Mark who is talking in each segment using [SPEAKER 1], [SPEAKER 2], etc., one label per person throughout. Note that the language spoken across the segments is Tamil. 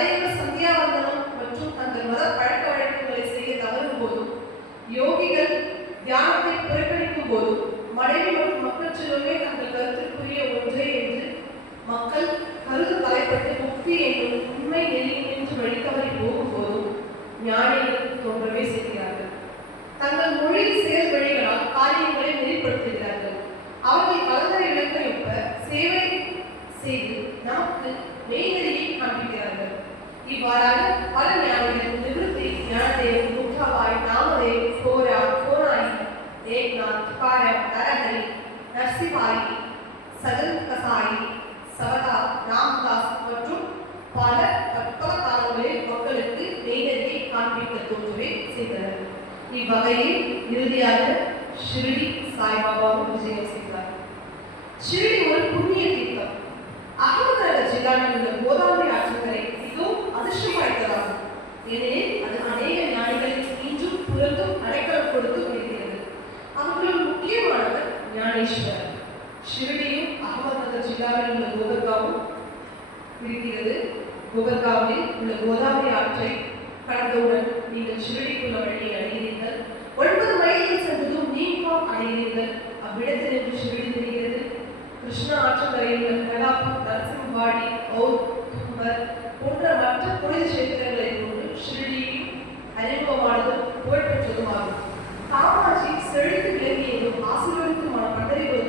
[SPEAKER 1] மறைமுக சந்தியாவந்தனம் மற்றும் தங்கள் மத பழக்க வழக்கங்களை செய்ய தவறும் போதும் யோகிகள் தியானத்தை புறக்கணிக்கும் போதும் மனைவி மற்றும் மக்கள் செல்வமே தங்கள் கருத்திற்குரிய ஒன்றே என்று மக்கள் கருது தலைப்பட்டு முக்தி என்றும் உண்மை நெறி என்று வழித்தவறி போகும்போதும் ஞானிகள் தோன்றவே செய்கிறார்கள். தங்கள் மொழி செயல் வழிகளால் காரியங்களை நெறிப்படுத்துகிறார்கள். அவர்கள் கலந்தரை விளக்கையொப்ப சேவை செய்து நமக்கு மெய்நெறியை இவ்வாறாக பல ஞானிகள் நிவൃத்தி ஞானதேவ் முக்தாபாய் நாமதேவ் கோரா கோனாய் ஏக்நாத் துக்காரம் நரஹரி நரசிம்மாய் சதன் கசாயி சவதா ராம்தாஸ் மற்றும் பல கற்பல காலங்களில் மக்களுக்கு மெய்நெறியை காண்பிக்க தோன்றவே செய்தனர். இவ்வகையில் இறுதியாக ஷிரடி சாய்பாபாவும் விஜயம் செய்தார். ஷிரடி ஒரு புண்ணிய தீர்த்தம். அகமதாபாத் ஜில்லாவில் உள்ள கோதாவரி அதிர்ஷ்டம் ஏனெனில் அது அநேக ஞானிகள் இன்றும் புறத்தும் அடைக்கலம் கொடுத்து வருகிறது அவர்களுள் முக்கியமானவர் ஞானேஸ்வரர். ஷிரடியும் அகமதுநகர் ஜில்லாவில் உள்ள கோகர்காவும் இருக்கிறது. கோகர்காவில் உள்ள கோதாவரி ஆற்றை கடந்தவுடன் நீங்கள் ஷிரடிக்குள்ள வழியை அடைகிறீர்கள். ஒன்பது மைல்கள் சென்றதும் நீங்காம் அடைகிறீர்கள். அவ்விடத்தில் என்று ஷிரடி தெரிகிறது. கிருஷ்ணா ஆற்றங்கரையில் உள்ள கலாபூர் நரசிம்பாடி ஔர் கும்பர் போன்ற மற்ற புனித சேத்திரங்களை கொண்டு ஷிரடியும் அறிமுகமானதும் புகழ்பெற்றதுமாகும். காமாட்சி செழித்து விளங்கியதும் ஆசீர்வதிக்குமான பண்டறிவு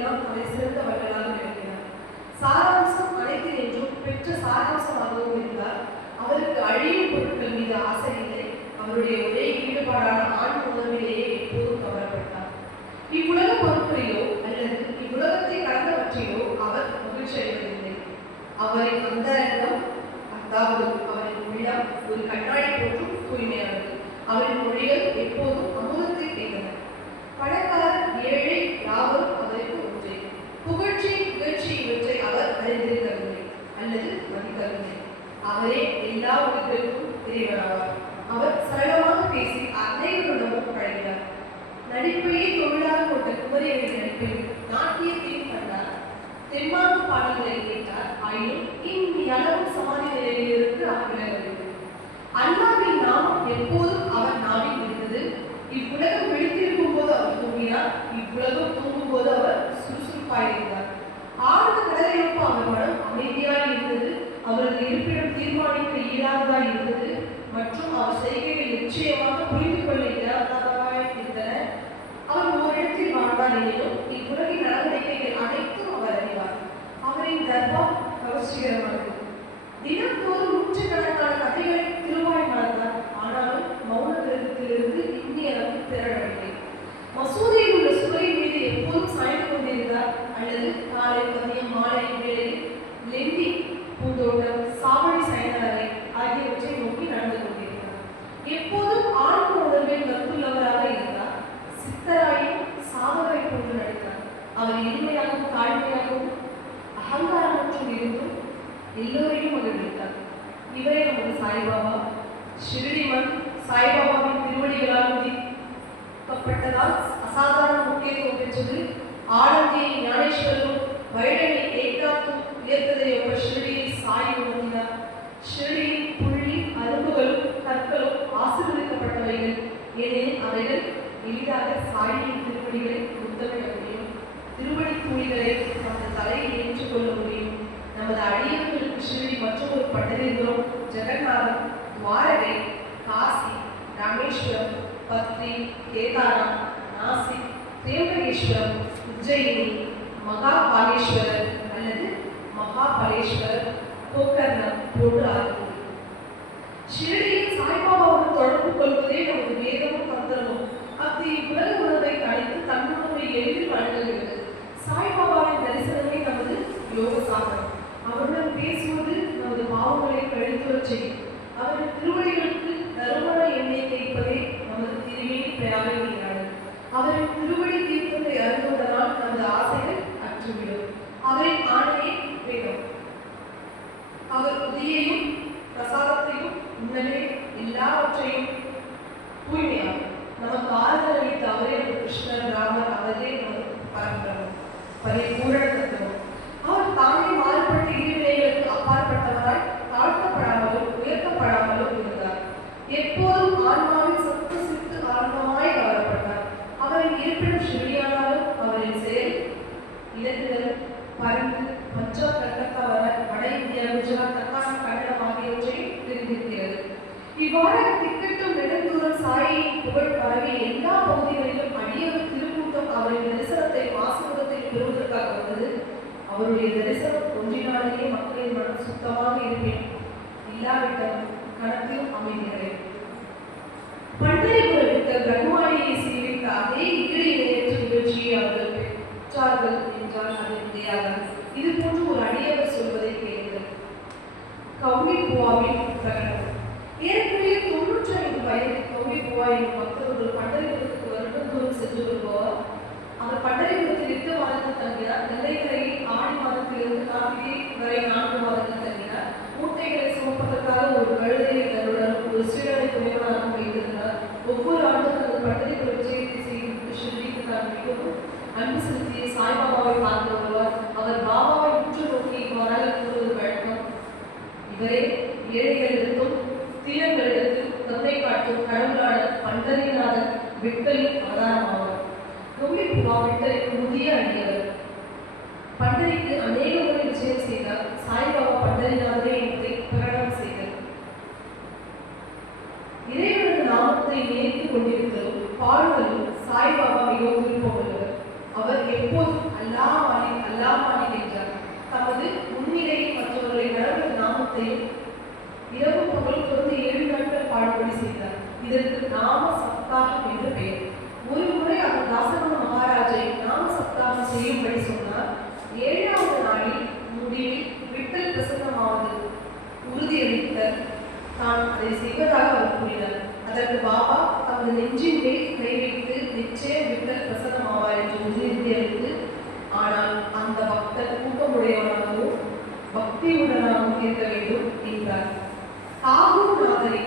[SPEAKER 1] எல்லாம் அவரை சிறந்த வல்லலாக விளங்கினார். சாராம்சம் அனைத்து என்றும் பெற்ற சாராம்சமாகவும் இருந்தார். அவருக்கு அழியும் பொருட்கள் மீது ஆசை இல்லை. அவருடைய ஒரே ஈடுபாடான ஆண் உணர்விலேயே எப்போதும் கவரப்பட்டார் இவ்வுலக பொருட்களையோ அல்லது இவ்வுலகத்தை கடந்தவற்றையோ அவர் மகிழ்ச்சி அடைவதில்லை. அவரின் அந்தரங்கம் அதாவது அவரின் உள்ளம் ஒரு கண்ணாடி போன்றும் தூய்மையானது அவரின் மொழிகள் எப்போதும் அமுதத்தை தேர்ந்தன பணக்காரர் அல்லது மதிக்கவில்லை அவரே எல்லா உயிர்களுக்கும் இறைவனாவார். அவர் சரளமாக பேசி அனைவருடனும் பழகினார். நடிப்பையே தொழிலாக கொண்ட குமரியனின் நடிப்பில் நாட்டியத்தையும் கண்டார். தென்மார்க்கு பாடல்களை கேட்டார். ஆயினும் இந்தி அளவும் சமாதி நிலையிலிருந்து அவர் விலகவில்லை அல்லாவின் நாமம் எப்போதும் அவர் நாவில் இருந்தது. இவ்வுலகம் விழித்திருக்கும் போது அவர் தூங்கினார். இவ்வுலகம் தூங்கும் போது அவர் சுறுசுறுப்பாயிருந்தார். ஆழ்ந்த கடலையொப்பு அவர்களும் அமைதியாய் இருந்தது. அவரது இருப்பிடம் தீர்மானிக்க இயலாததாய் இருந்தது. மற்றும் அவர் செய்கைகள் நிச்சயமாக புரிந்து கொள்ள இயலாததாக இருந்தன. அவர் ஓரிடத்தில் வாழ்ந்தார் எனினும் இவ்வுலகின் நடவடிக்கைகள் அனைத்தும் அவர் அறிவார். அவரின் தர்மம் கவர்ச்சிகரமானது. தினந்தோறும் நூற்றுக்கணக்கான கதைகளை திருவாய் மறந்தார். ஆனாலும் மௌன கிரகத்திலிருந்து இந்திய அளவு திரளவில்லை மசூதியை உள்ள சுவரின் மீது எப்போதும் சாய்ந்து கொண்டிருந்தார் அல்லது காலை மதியம் மாலை வேளையில் லெண்டி பூந்தோட்டம் சாவடி சயனரை ஆகியவற்றை நோக்கி நடந்து கொண்டிருந்தார். எப்போதும் ஆழ்ந்த உணர்வில் கருத்துள்ளவராக இருந்தார். சித்தராயும் சாதகரை போன்று நடித்தார் அவர் எளிமையாகவும் தாழ்மையாகவும் அகங்காரமற்றும் இருந்தும் எல்லோரையும் மகிழ்வித்தார். இவரே நமது சாய்பாபா. ஷிரடிமன் சாய்பாபாவின் திருவடிகளால் உதிக்கப்பட்டதால் அசாதாரண முக்கியத்துவம் பெற்றது ஆனந்தியை ஞானேஸ்வரும் வைரனை ஏகாத்தும் உயர்த்ததை ஒப்ப ஷிரடியை சாய் உணர்த்தினார். ஷிரடியின் புள்ளி அரும்புகளும் கற்களும் ஆசீர்வதிக்கப்பட்டவைகள். ஏனெனில் அவைகள் எளிதாக சாயின் திருவடிகளை முத்தமிட முடியும். திருவடி தூணிகளை நமது தலையில் ஏற்றுக்கொள்ள முடியும். நமது அடியவர்களுக்கு ஷிரடி மற்றும் ஒரு பட்டதேந்திரம் ஜெகநாதம் துவாரகை காசி ராமேஸ்வரம் பத்ரி கேதாரம் நாசிக் தேவகேஸ்வரம் உஜ்ஜயினி மகாபாலேஸ்வரர் அல்லது மகாபலேஸ்வரர் கோக்கர்ணம் போன்று ஆகிறது ஷிரடியில் சாய்பாபாவுடன் தொடர்பு கொள்வதே நமது வேதமும் தந்திரமும் அப்படி உலக உணர்வை அழைத்து தன்னுணர்வை எளிதில் வழங்குகிறது. சாய்பாபாவின் தரிசனமே நமது யோக சாதனம் அவருடன் பேசுவது நமது பாவங்களை கழித்துவச் செய்யும். அவரின் திருவடிகளுக்கு தருமண எண்ணெய் தேய்ப்பதே நமது திருவிழி பிரயாணியானது அவரின் திருவடி தீர்த்தத்தை அருந்துவதனால் நமது ஆசைகள் அற்றுவிடும் அவரின் ஆணையே வேதம் அவர் உதியையும் பிரசாதத்தையும் உன்னலே எல்லாவற்றையும் தூய்மையாகும் நமக்கு ஆறுதல் அளித்த அவரே நமது கிருஷ்ணர் ராமர் அவரே நமது பரம்பிரமம் பரிபூரண தத்துவம் அவர் தானே மாறுபட்ட இடைநிலைகளுக்கு அப்பாற்பட்டவராய் தாழ்த்தப்படாமலும் உயர்த்தப்படாமலும் இருந்தார் எப்போதும் ஆன்மாவின் சத்து சித்து ஆன்மாவாய் கவரப்பட்டார் அவரின் இருப்பிடம் சிறியானாலும் அவரின் செயல் இலக்குகள் பருந்து பஞ்சாப் கல்கத்தா வர வட இந்தியா குஜராத் தக்கான கன்னடம் ஆகியவற்றை தெரிந்திருக்கிறது இவ்வாறு திக்கட்டும் நெடுந்தூரம் சாயின் புகழ் பரவி எல்லா பகுதிகளிலும் அடியவர் திருக்கூட்டம் அவரின் தரிசனத்தை மாசுமுகத்தில் பெறுவதற்காக வந்தது அவருடைய தரிசனம் ஒன்றினாலேயே மக்களின் மனம் சுத்தமாக இருப்பேன் இல்லாவிட்டால் கணக்கில் அமைகிறேன் பண்டரிபுர விட்ட பிரம்மாணியை சேவித்த அதே ஈடு இணையற்ற நிகழ்ச்சியை அவர்கள் பெற்றார்கள் என்றால் அது இது போன்று ஒரு அடியவர் சொல்வதை கேளுங்கள். கவுனி புவாவின் பிரகடனம். ஏற்கனவே தொண்ணூற்றி ஐந்து வயது கௌரி புவா எனும் பக்தர் ஒரு வருடந்தோறும் சென்று வருபவர் அவர் பண்டரிபுரத்தில் எட்டு மாதங்கள் தங்கினார் நெல்லைக்கரையில் ஆடி மாதத்திலிருந்து கார்த்திகை வரை நான்கு மாதங்கள் தங்கினார் மூட்டைகளை சுமப்பதற்காக ஒரு கழுதையை தருடன் ஒரு சீடனை துணைவராக வைத்திருந்தார் ஒவ்வொரு ஆண்டும் தனது பண்டரிபுர விஜயத்தை செய்து ஷிரடிக்கு தான் மிகவும் அன்பு செலுத்திய சாய்பாபாவை பார்த்து வருவார். அவர் பாபாவை உற்று நோக்கி இவ்வாறாக கூறுவது வழக்கம். இவரே ஏழைகளிடத்தும் தீரங்களிடத்தில் தந்தை காட்டும் கடவுளான பண்டரிநாதன் விட்டலின் அவதாரமாவார். கௌரி புவா விட்டலின் முதிய அடியவர் பண்டரிக்கு அநேக முறை விஜயம் செய்தார். சாய்பாபா பண்டரிநாதரே என்பதை பிரகடனம் செய்தார். இறைவனது நாமத்தை நினைத்துக் கொண்டிருந்ததும் பாடுதல் சப்தாகம் என்று பெயர் ஒரு முறை அவர் தாசகன மகாராஜை நாம சப்தாகம் செய்யும்படி சொன்னார். ஏழாவது நாளில் முடிவில் விட்டல் பிரசன்னமாவது உறுதியளித்த தான் அதை செய்வதாக அவர் கூறினார். அதற்கு பாபா தமது நெஞ்சின் மேல் கை வைத்து நிச்சய விட்டல் பிரசன்னமாவார் என்று உறுதியளித்து ஆனால் அந்த பக்தர் ஊக்கமுடையவனாகவும் பக்தியுடனாகவும் இருக்க வேண்டும் என்றார். காகூர் நாதரி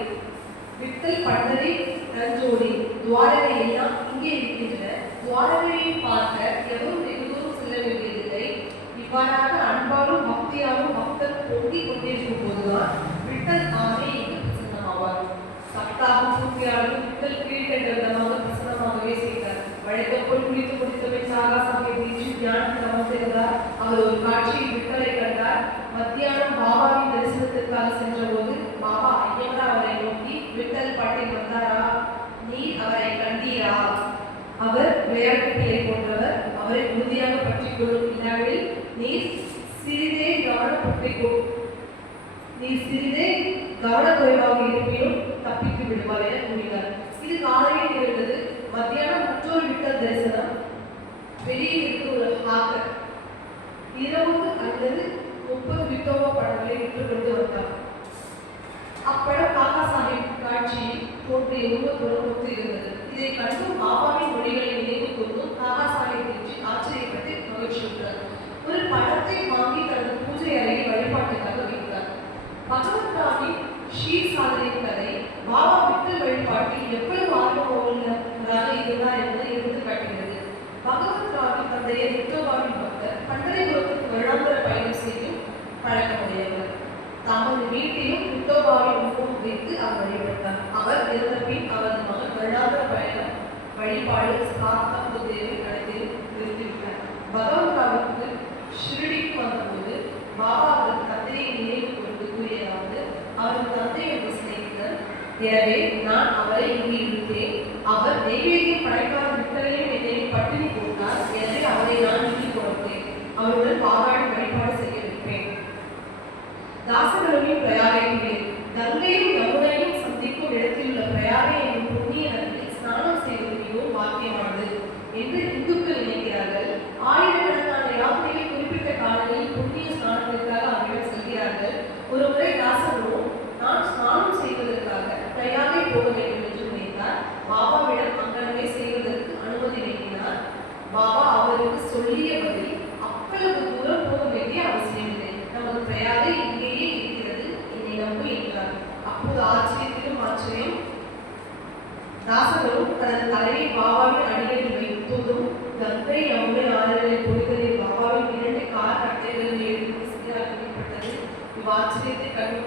[SPEAKER 1] விட்டல் பண்டரி ரஞ்சோடி துவாரகை எல்லாம் இங்கே இருக்கின்றன. துவாரகையை பார்க்க எவரும் எல்லோரும் செல்ல வேண்டியதில்லை. இவ்வாறாக அன்பாலும் பக்தியாலும் பக்தர் போட்டி கொண்டிருக்கும் போதுதான் விட்டல் தானே இங்கு பிரசன்னமாவார். சப்தாகம் பூர்த்தியாளர்கள் விட்டல் கீழ்கண்டவிதமாக பிரசன்னமாகவே செய்தார். வழக்கம் போல் முடித்து முடித்தவன் சாராசாமி வீச்சு ஞானத்தனம் செய்தார் அவர் ஒரு காட்சியில் விட்டலை கண்டார். மத்தியானம் பாபாவின் தரிசனத்திற்காக சென்றபோது பாபா ஐயனார் அவரை நோக்கி விட்டல் பாட்டை வந்தாரா? அவரை கண்டீரா? அவர் விளையாட்டுகளை போன்றவர். அவரை உறுதியாக பற்றி கொள்ளும் இல்லாவில் நீர் சிறிதே கவனப்பட்டு நீ சிறிதே கவனக்குறைவாக இருப்பினும் தப்பித்து விடுவார் என கூறினார். இது காலையில் நிகழ்ந்தது. மத்தியானம் மற்றொரு விட்ட தரிசனம். வெளியில் இருந்து ஒரு ஹாக்கர். இரவுக்கு அல்லது முப்பது விட்டோவா படங்களை விட்டு கொண்டு வந்தார். அப்படம் காக்கா சாஹிப் காட்சியில் போட்டு உருவத்துடன் புறப்பட்டு இருந்தது. இதை கண்டு பாபாவின் மொழிகளை நினைவு கொண்டும் காக்கா சாஹிப் பற்றி ஆச்சரியப்பட்டு மகிழ்ச்சியுள்ளார் ஒரு படத்தை வாங்கி தனது பூஜை அறையில் வழிபாட்டுக்காக வைத்தார். பகவத் ராமின் ஷீர் சாதனையின் கதை பாபா விட்டல் வழிபாட்டில் எவ்வளவு ஆர்வம் உள்ளவராக இருந்தார் என்பதை எடுத்து காட்டுகிறது. பகவத் ராமி தந்தையர் விட்டோபாவின் பக்தர் பண்டரைபுரத்துக்கு வருடாந்திர பயணம் செய்யும் பழக்கமுடையவர். தமது வீட்டிலும் விட்டோபாவின் முகம் வைத்து அவர் வழிபட்டார். அவர் இறந்த பின் அவரது மகன் வருடாந்திர பயணம் வழிபாடு ஸ்தாபன தேவை நடத்தில் நிறுத்திவிட்டார் பகவத் ஷிரடிக்கு வந்தபோது பாபா அவரது தந்தையை நினைவு கொண்டு கூறியதாவது அவரது தந்தை என்று சிநேகிதர் எனவே நான் அவரை இங்கு இழுத்தேன். அவர் தெய்வீக படைக்காத விட்டலையும் என்னை பட்டினி போட்டார். எனவே அவரை நான் இங்கு கொடுத்தேன் அவருடன் பாராடி வழிபாடு செய்ய வைப்பேன். தாசர்களுடைய பிரயாகைகளே கங்கையும் இடத்தில் Thank you.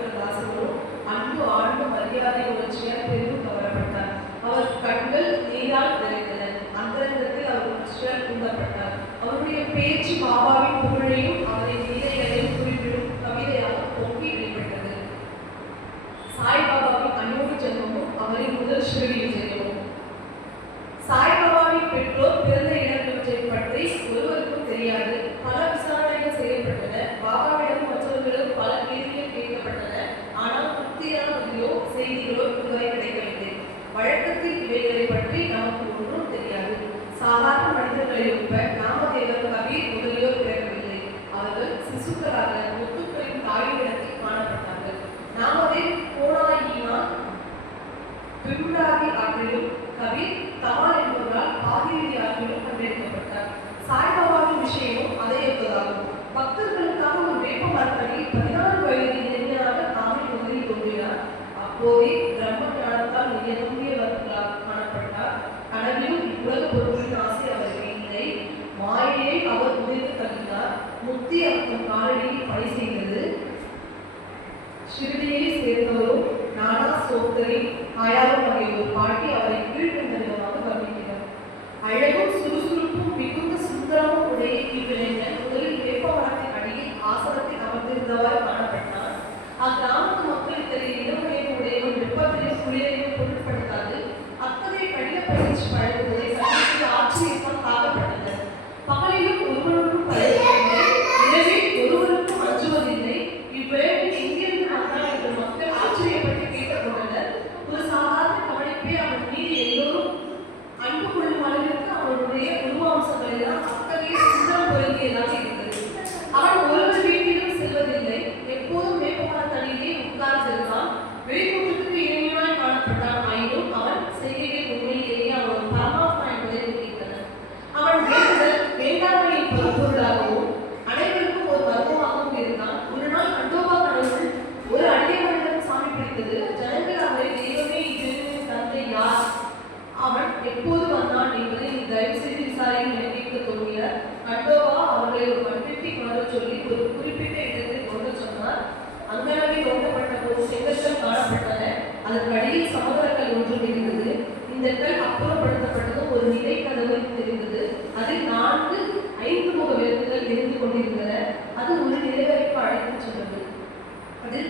[SPEAKER 1] செய்திகளோ செய்திகளோ இதுவரை கிடைக்கவில்லை. வழக்கத்தில் இவைகளை பற்றி நமக்கு ஒன்றும் தெரியாது. சாதாரண மனிதர்களை ஒப்ப நாமதேவர் கபீர் முதலியோர் பிறக்கவில்லை அவர்கள் சிசுக்களாக முத்துக்களின் தாயிடத்தில் காணப்பட்டார்கள். நாமதேவ் கோணாயினால் பிருந்தாதி ஆற்றிலும் கபீர் தமால் என்பவரால் ஆதிரி ஆற்றிலும் கண்டெடுக்கப்பட்டார். சாய்பாபாவின்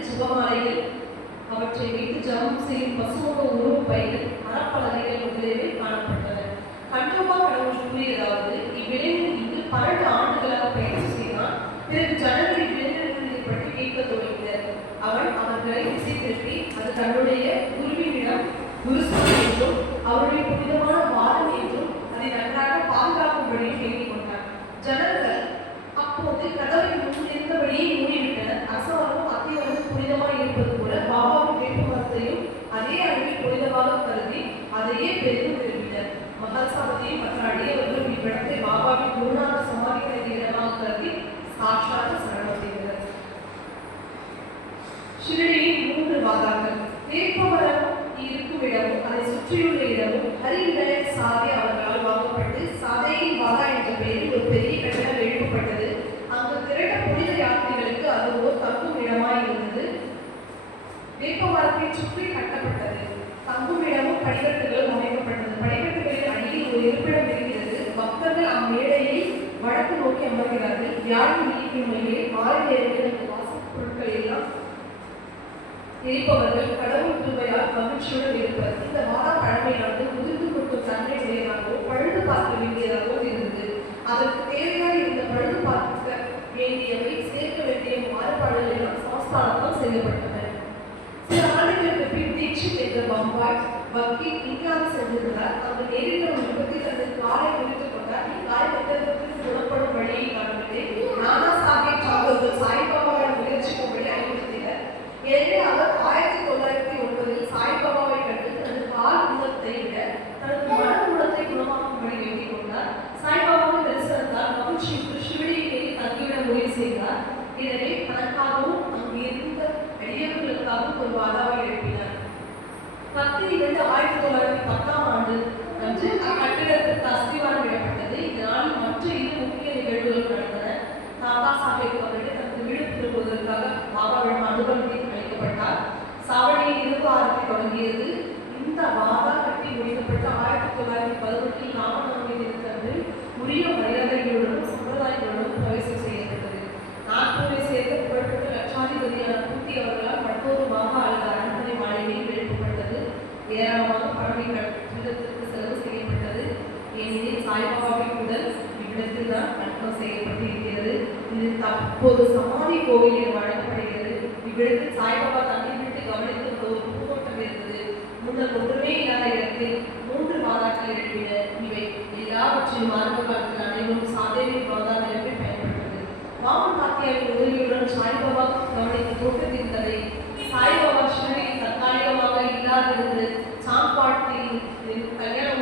[SPEAKER 1] அதில் அவற்றை வைத்து ஜபம் செய்யும் பசுமுக உருவ பைகள் மரப்பலகைகள் முதலியவை காணப்பட்டன. கண்டோபா கடவுள் கூறியதாவது இவ்விளைஞன் இங்கு பன்னெண்டு ஆண்டுகளாக பயிற்சி செய்தான். பிறகு ஜனங்கள் இவ்விளைஞர்கள் இதை பற்றி கேட்க தொடங்கினர் அவன் அவர்களை திசை அது தன்னுடைய குருவினிடம் குருசு என்றும் அவருடைய புனிதமான வாதம் என்றும் அதை நன்றாக பாதுகாக்கும்படி கேட்டுக் கொண்டார் ஜனங்கள் அப்போது கதவை முன்னிருந்தபடியே மூடிவிட்டனர். அரசவரும் புனிதமாக கருதி அதையே பெரிதும் விரும்பினர். மகாசாபதியும் மற்ற அடியவர்களும் இவ்விடத்தை பாபாவின் குருநாத சமாதி இடமாக கருதி சாட்சாக சரணம் செய்தனர். ஷிரடியின் படிக்கட்டுகளும் அமைக்கப்பட்டது படிக்கட்டுகளின் அடியில் ஒரு இருப்பிடம் இருக்கிறது. பக்தர்கள் அம்மேடையில் வடக்கு நோக்கி அமர்கிறார்கள். யாரும் விழிக்கும் வழியில் மாலை நேரங்களில் அந்த வாசல் பொருட்கள் எல்லாம் இருப்பவர்கள் கடவுள் துவையால் மகிழ்ச்சியுடன் இருப்பர். இந்த மாதா பழமை இங்கிலாந்து சென்றிருந்தார் அங்கு நேரில் ஒரு விபத்தில் தனது காலை குறித்துக் கொண்டார். இக்காய் எந்தவிதத்தில் குணப்படும் வழியை காணவில்லை நானா சாஹிப் சாகர்கள் சாய்பாபாவின் முயற்சிக்கும்படி அறிவுறுத்தினர். எனவே அவர் ஆயிரத்தி தொள்ளாயிரத்தி ஒன்பதில் சாய்பாபாவை கண்டு தனது பால் குணத்தை விட தனது மன குணத்தை குணமாக்கும்படி வேண்டிக் கொண்டார் சாய்பாபாவின் தரிசனத்தால் மகிழ்ச்சியுற்று சிவடியிலேயே தங்கிவிட முடிவு செய்தார். எனவே தனக்காகவும் அங்கு இருந்த அடியவர்களுக்காகவும் ஒரு வாதாவை எழுப்பினார். பத்திலிருந்து ஆயிரத்தி தொள்ளாயிரத்தி பத்தாம் ஆண்டு அன்று அக்கட்டிடத்திற்கு அஸ்திவாரம் விடப்பட்டது இதனால் மற்ற இரு முக்கிய நிகழ்வுகள் நடந்தன. தாத்தா சாஹேப் அவர்கள் தனது வீடு திரும்புவதற்காக பாபாவிடம் அனுமதி அளிக்கப்பட்டார் சாவடியில் இரும்பு ஆரத்தி தொடங்கியது. இந்த பாபா கட்டி முடிக்கப்பட்ட ஆயிரத்தி தொள்ளாயிரத்தி பதினெட்டில் ராமநவமி தினத்தன்று உரிய மரியாதைகளுடன் சம்பிரதாயங்களுடன் பிரவேசம் செய்யப்பட்டது. நாக்பூரை சேர்ந்த புகழ்பெற்ற லட்சாதிபதியான பூத்தி அவர்களால் மற்றொரு இவ்விடத்தில் தான் செய்யப்பட்டிருக்கிறது. இது தற்போது சமாதி கோவிலில் வழங்கப்படுகிறது. இவ்விடத்தில் சாய்பாபா தண்ணீர் விட்டு கவனித்து ஒரு பூந்தோட்டம் இருந்தது. முன்னர் ஒன்றுமே இல்லாத இடத்தில் மூன்று மாதாக்கள் எழுப்பின இவை எல்லாவற்றின் மார்க்க காலத்தில் அனைவரும் சாதேவி மாதா நிரப்பி பயன்பட்டது மாமன் பாத்தியாவின் உதவியுடன் சாய்பாபா கவனித்து தோற்றத்திருந்ததை சாய்பாபா ஷிரடியில் தற்காலிகமாக இல்லாதிருந்து சாம்பாட்டில் கல்யாணம்